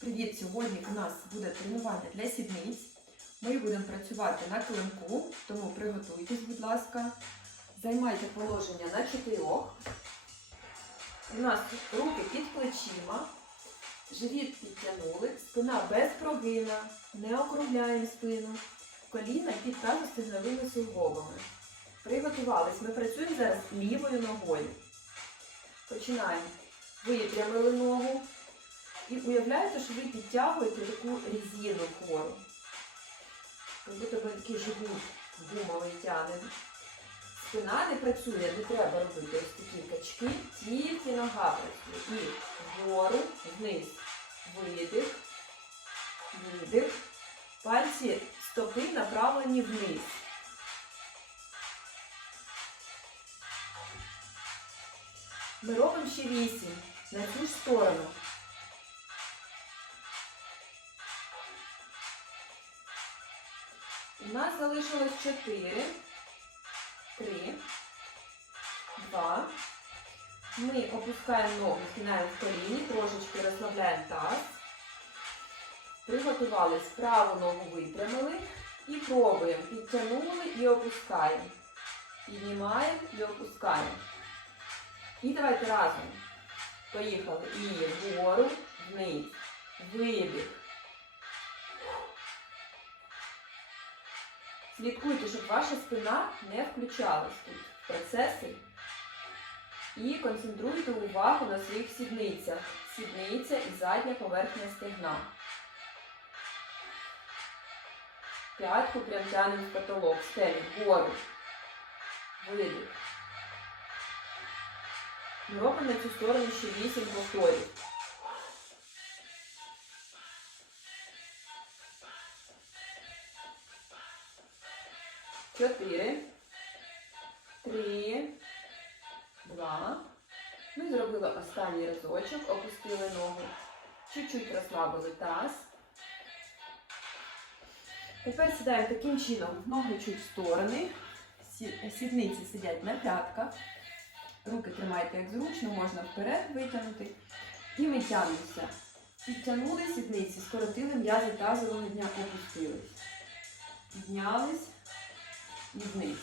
Привіт! Сьогодні у нас буде тренування для сідниць. Ми будемо працювати на клинку, тому приготуйтесь, будь ласка. Займайте положення на чотирьох. У нас руки під плечима, живіт підтягнули, спина без прогина, не округляємо спину, коліна під тазостегновими суглобами. Приготувались. Ми працюємо зараз лівою ногою. Починаємо. Випрямили ногу. І уявляєте, що ви підтягуєте таку резину хору. Будто ви такий живут гумовий тягне. Спина не працює, не треба робити ось такі качки, тільки нога працює. І вгору, вниз. Видих, видих. Пальці стопи направлені вниз. Ми робимо ще вісім на цю сторону. У нас залишилось 4, 3, 2. Ми опускаємо ногу, згинаємо в коліні, трошечки розслабляємо таз. Приготувались, праву ногу випрямили і пробуємо. Підтягнули і опускаємо. Піднімаємо і опускаємо. І давайте разом. Поїхали. І вгору, вниз. Видих. Слідкуйте, щоб ваша спина не включалась тут в процеси. І концентруйте увагу на своїх сідницях. Сідниця і задня поверхня стегна. П'ятку прям тянемо в потолок, стелі, вгору. Видих. Робимо на цю сторону ще 8 повторів. Чотири. Три. Два. Ми зробили останній разочок, опустили ногу. Чуть-чуть розслабили таз. Тепер сідаємо таким чином. Ноги чуть в сторони. Сідниці сидять на п'ятках. Руки тримайте як зручно, можна вперед витягнути. І ми тягнемося. Підтягнули сідниці, скоротили м'язи тазового дня, опустились. Піднялись вниз.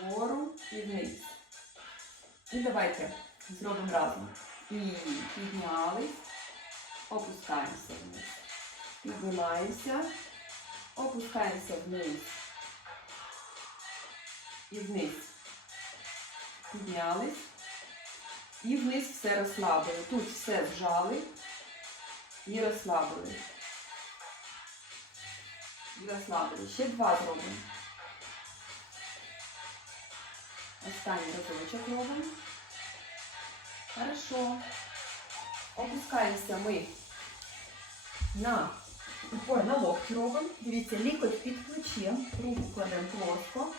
Вгору і вниз. І давайте зробимо разом. І піднялись, опускаємося вниз. Піднімаємося, опускаємося вниз. І вниз. Піднялись. І вниз все розслабили. Тут все зжали і розслабили. І розслабили. Ще два зробимо. Останній разочок робимо. Хорошо. Опускаємося ми на, ой, на локті робимо. Дивіться, лікоть під плечем. Руку кладемо плоско.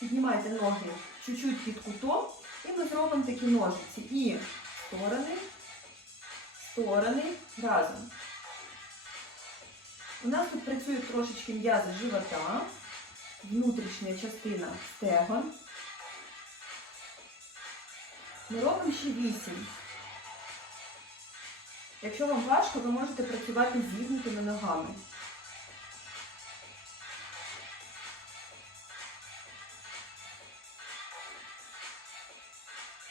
Піднімайте ноги чуть-чуть під кутом. І ми зробимо такі ножиці. І сторони, сторони разом. У нас тут працюють трошечки м'язи живота, внутрішня частина стегон. Ми робимо ще 8. Якщо вам важко, ви можете працювати з зігнутими ногами.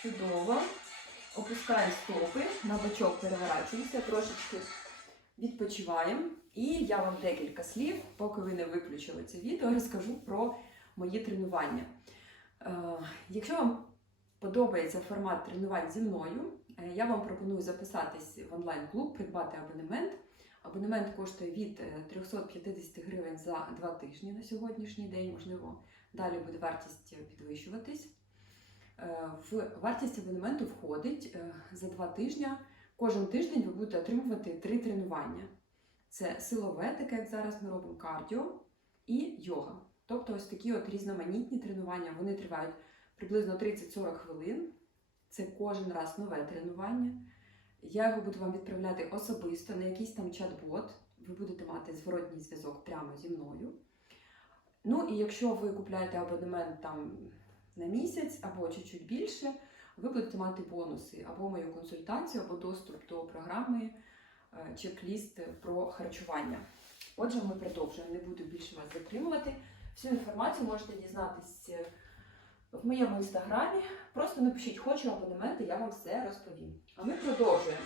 Чудово. Опускаємо стопи, на бочок переворачуємося, трошечки відпочиваємо. І я вам декілька слів, поки ви не виключили це відео, розкажу про мої тренування. Е, Якщо вам подобається формат тренувань зі мною, е, я вам пропоную записатись в онлайн-клуб, придбати абонемент. Абонемент коштує від е, 350 гривень за два тижні на сьогоднішній день. Можливо, далі буде вартість підвищуватись. Е, В вартість абонементу входить е, за два тижні. Кожен тиждень ви будете отримувати три тренування. Це силове, таке як зараз ми робимо кардіо і йога. Тобто ось такі от різноманітні тренування. Вони тривають приблизно 30-40 хвилин. Це кожен раз нове тренування. Я його буду вам відправляти особисто на якийсь там чат-бот. Ви будете мати зворотній зв'язок прямо зі мною. Ну і якщо ви купляєте абонемент там на місяць або чуть-чуть більше, ви будете мати бонуси або мою консультацію, або доступ до програми е, чек-ліст про харчування. Отже, ми продовжуємо, не буду більше вас затримувати. Всю інформацію можете дізнатися в моєму інстаграмі. Просто напишіть хочу абонемент, і я вам все розповім. А ми продовжуємо.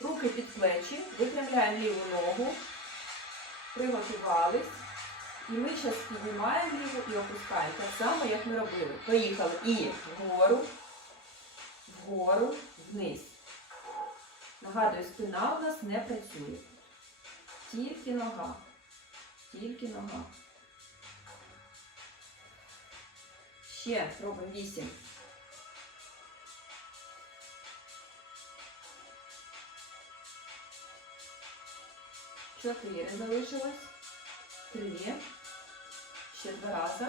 Руки під плечі, випрямляємо ліву ногу, приготувались. І ми зараз піднімаємо ліву і опускаємо. Так само, як ми робили. Поїхали. І вгору, вгору, вниз. Нагадую, спина у нас не працює. Тільки нога. Тільки нога. Ще робимо вісім. Чотири залишилось. Три. Ще два рази.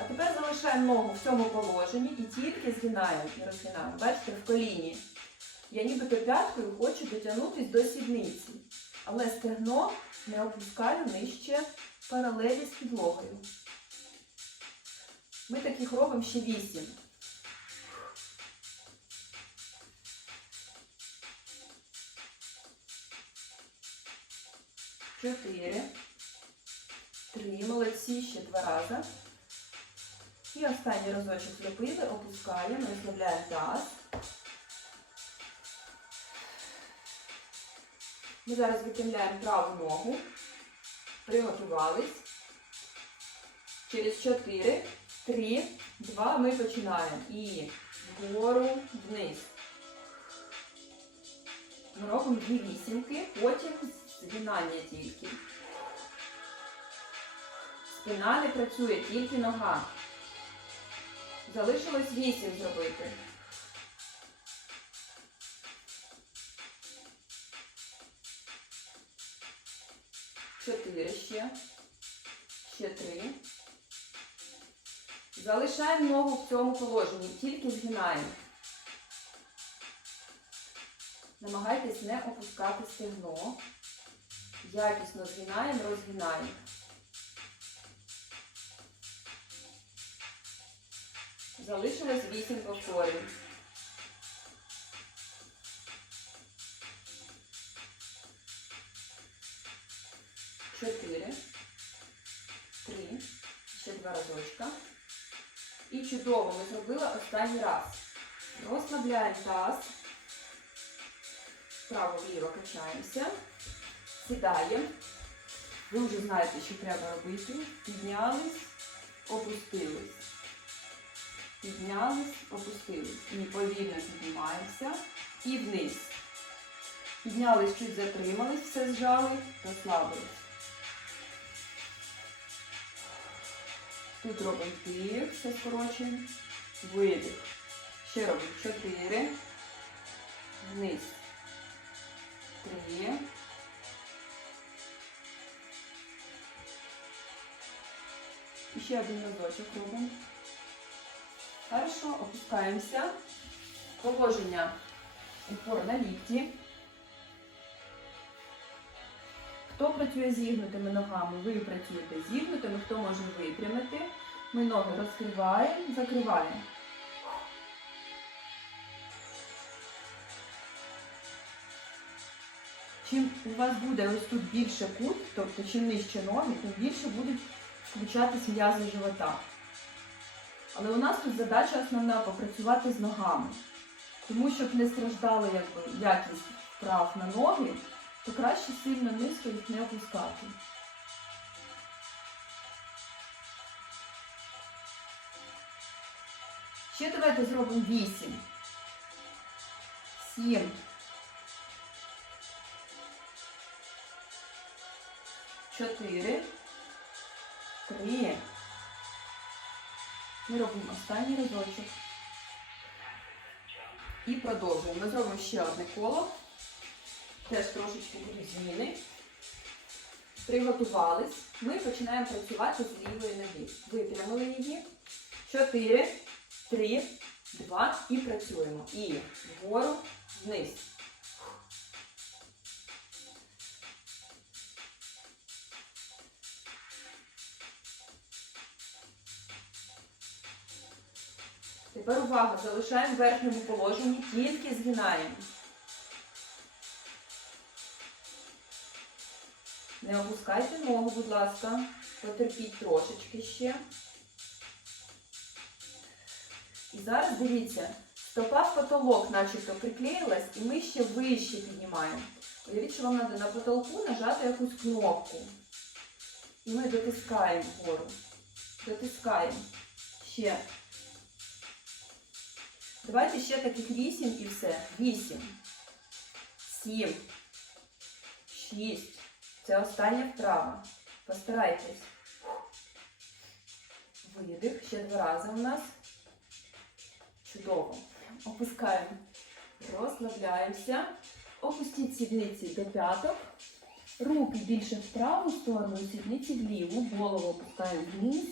А тепер залишаємо ногу в цьому положенні і тільки згинаємо і розгинаємо. Бачите, в коліні. Я нібито п'яткою хочу дотягнутися до сідниці. Але стегно не опускаю нижче паралелі з підлогою. Ми таких робимо ще вісім. Чотири. Три. Молодці. Ще два рази. І останній разочок зробили. Опускаємо, розслабляємо таз. Ми зараз випрямляємо праву ногу. Приготувались. Через 4, 3, 2 ми починаємо. І вгору, вниз. Ми робимо дві вісімки, потім згинання тільки. Спина не працює, тільки нога. Залишилось вісім зробити. Чотири ще. Ще три. Залишаємо ногу в цьому положенні, тільки згинаємо. Намагайтесь не опускати стегно. Якісно згинаємо, розгинаємо. Залишилось 8 повторів. Чотири. Три. Ще два разочка. І чудово ми зробили останній раз. Розслабляємо таз. Вправо-вліво качаємося. Сідаємо. Ви вже знаєте, що треба робити. Піднялись, опустились. Піднялись, опустились. І повільно піднімаємося. І вниз. Піднялись, чуть затримались, все зжали, розслабились. Тут робимо вдих, все скорочуємо. Видих. Ще робимо 4. Вниз. 3. І ще один разочок робимо. Хорошо, опускаємося. Положення упор на лікті. Хто працює зігнутими ногами, ви працюєте зігнутими, хто може випрямити. Ми ноги розкриваємо, закриваємо. Чим у вас буде ось тут більше кут, тобто чим нижче ноги, тим більше будуть включатись м'язи живота. Але у нас тут задача основна попрацювати з ногами. Тому щоб не страждала якби, якість вправ на ноги, то краще сильно низько їх не опускати. Ще давайте зробимо 8. 7. 4. 3. Ми робимо останній разочок. І продовжуємо. Ми зробимо ще одне коло. Теж трошечки будуть зміни. Приготувались. Ми починаємо працювати з лівої ноги. Випрямили її. 4, 3, 2 і працюємо. І вгору, вниз. Тепер увага, залишаємо в верхньому положенні, тільки згинаємо. Не опускайте ногу, будь ласка. Потерпіть трошечки ще. І зараз дивіться, стопа в потолок начебто приклеїлась, і ми ще вище піднімаємо. Уявіть, що вам треба на потолку нажати якусь кнопку. І ми дотискаємо вгору. Дотискаємо. Ще. Давайте ще таких вісім і все. Вісім. Сім. Шість. Це остання вправа. Постарайтесь. Видих. Ще два рази у нас. Чудово. Опускаємо. Розслабляємося. Опустіть сідниці до п'яток. Руки більше в праву сторону, сідниці вліву. Голову опускаємо вниз.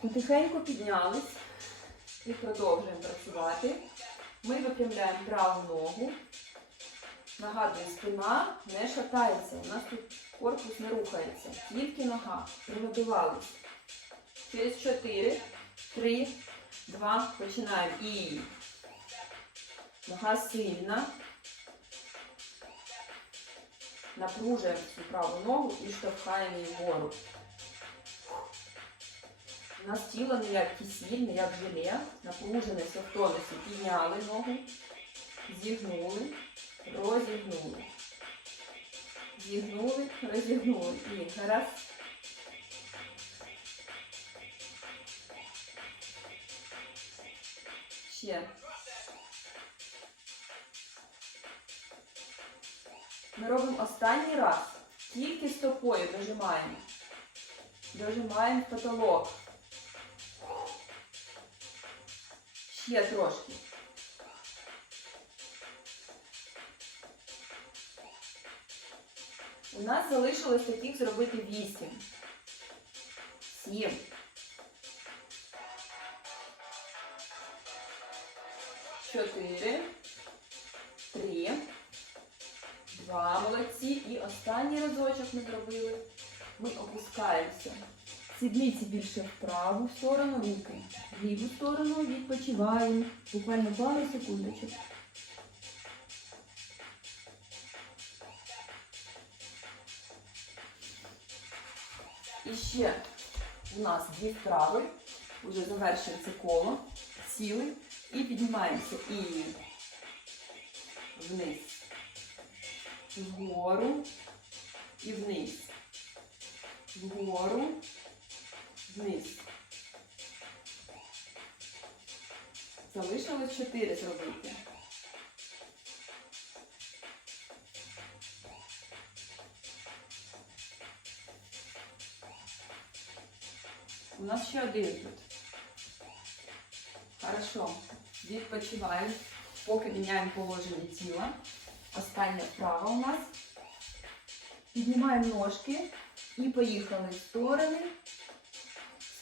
Потихеньку піднялись і продовжуємо працювати. Ми випрямляємо праву ногу. Нагадую, спина не шатається. У нас тут корпус не рухається. Тільки нога. Приготувались. Через 4, 3, 2, починаємо. І нога сильна. Напружуємо цю праву ногу і штовхаємо її вгору. У нас тіло не як кисіль, як желе. Напружене все в тонусі. Підняли ногу, зігнули, розігнули. Зігнули, розігнули. І раз. Ще. Ми робимо останній раз. Тільки стопою дожимаємо. Дожимаємо потолок. Ще трошки. У нас залишилось таких зробити 8. 7. 4. 3. Два. Молодці. І останній разочок ми зробили. Ми опускаємося. Сідниці більше в праву сторону, руки. В ліву сторону відпочиваємо. Буквально пару секундочок. І ще у нас дві вправи. Уже завершуємо це коло. Сіли і піднімаємося. І вниз. Вгору і вниз. Вгору, вниз. Залишилось чотири зробити. У нас ще один тут. Хорошо. Відпочиваємо, поки міняємо положення тіла. Остання вправа у нас. Піднімаємо ножки і поїхали в сторони.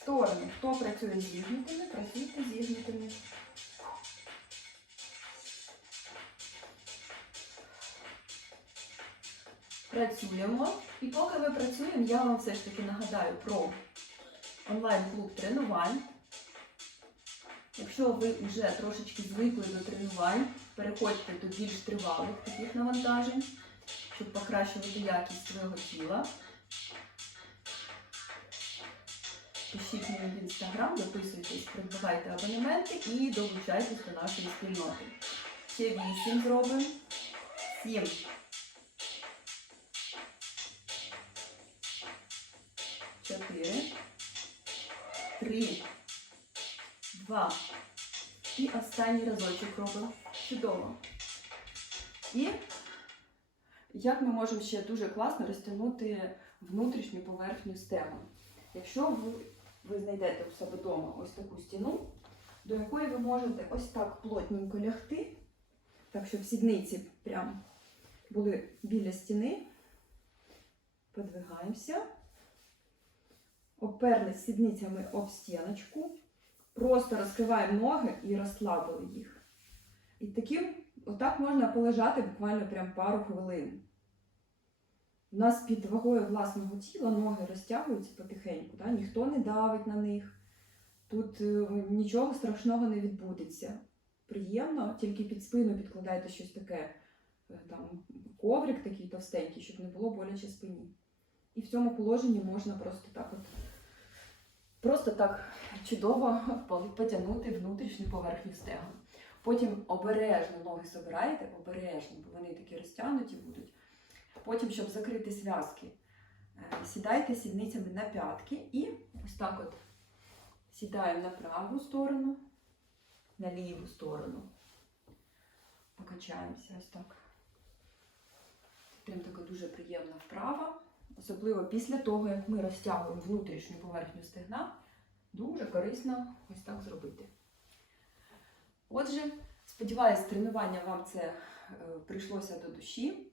Сторони. Хто працює з зігнутими, працюйте з зігнутими. Працюємо. І поки ми працюємо, я вам все ж таки нагадаю про онлайн-клуб тренувань. Якщо ви вже трошечки звикли до тренувань, переходьте до більш тривалих таких навантажень, щоб покращувати якість свого тіла. Пишіть мені в інстаграм, записуйтесь, придбавайте абонементи і долучайтесь до нашої спільноти. Ще вісім зробимо. Сім. Чотири. Три. Два. І останній разочок робимо. Чудово. І як ми можемо ще дуже класно розтягнути внутрішню поверхню стегон. Якщо ви, ви знайдете у себе вдома ось таку стіну, до якої ви можете ось так плотненько лягти, так щоб сідниці прям були біля стіни, подвигаємося, оперлись сідницями об стіночку, просто розкриваємо ноги і розслабили їх. І таким, отак можна полежати буквально прям пару хвилин. У нас під вагою власного тіла ноги розтягуються потихеньку, да? ніхто не давить на них. Тут е, нічого страшного не відбудеться. Приємно, тільки під спину підкладайте щось таке, е, там коврик такий товстенький, щоб не було боляче спині. І в цьому положенні можна просто так от просто так чудово потягнути внутрішню поверхню стегон. Потім обережно ноги собираєте, обережно, бо вони такі розтягнуті будуть. Потім, щоб закрити зв'язки, е, сідайте сідницями на п'ятки і ось так от сідаємо на праву сторону, на ліву сторону. Покачаємося ось так. Прям така дуже приємна вправа. Особливо після того, як ми розтягуємо внутрішню поверхню стегна, дуже корисно ось так зробити. Отже, сподіваюсь, тренування вам це е, прийшлося до душі.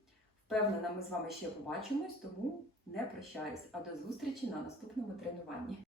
Впевнена, ми з вами ще побачимось, тому не прощаюсь, а до зустрічі на наступному тренуванні.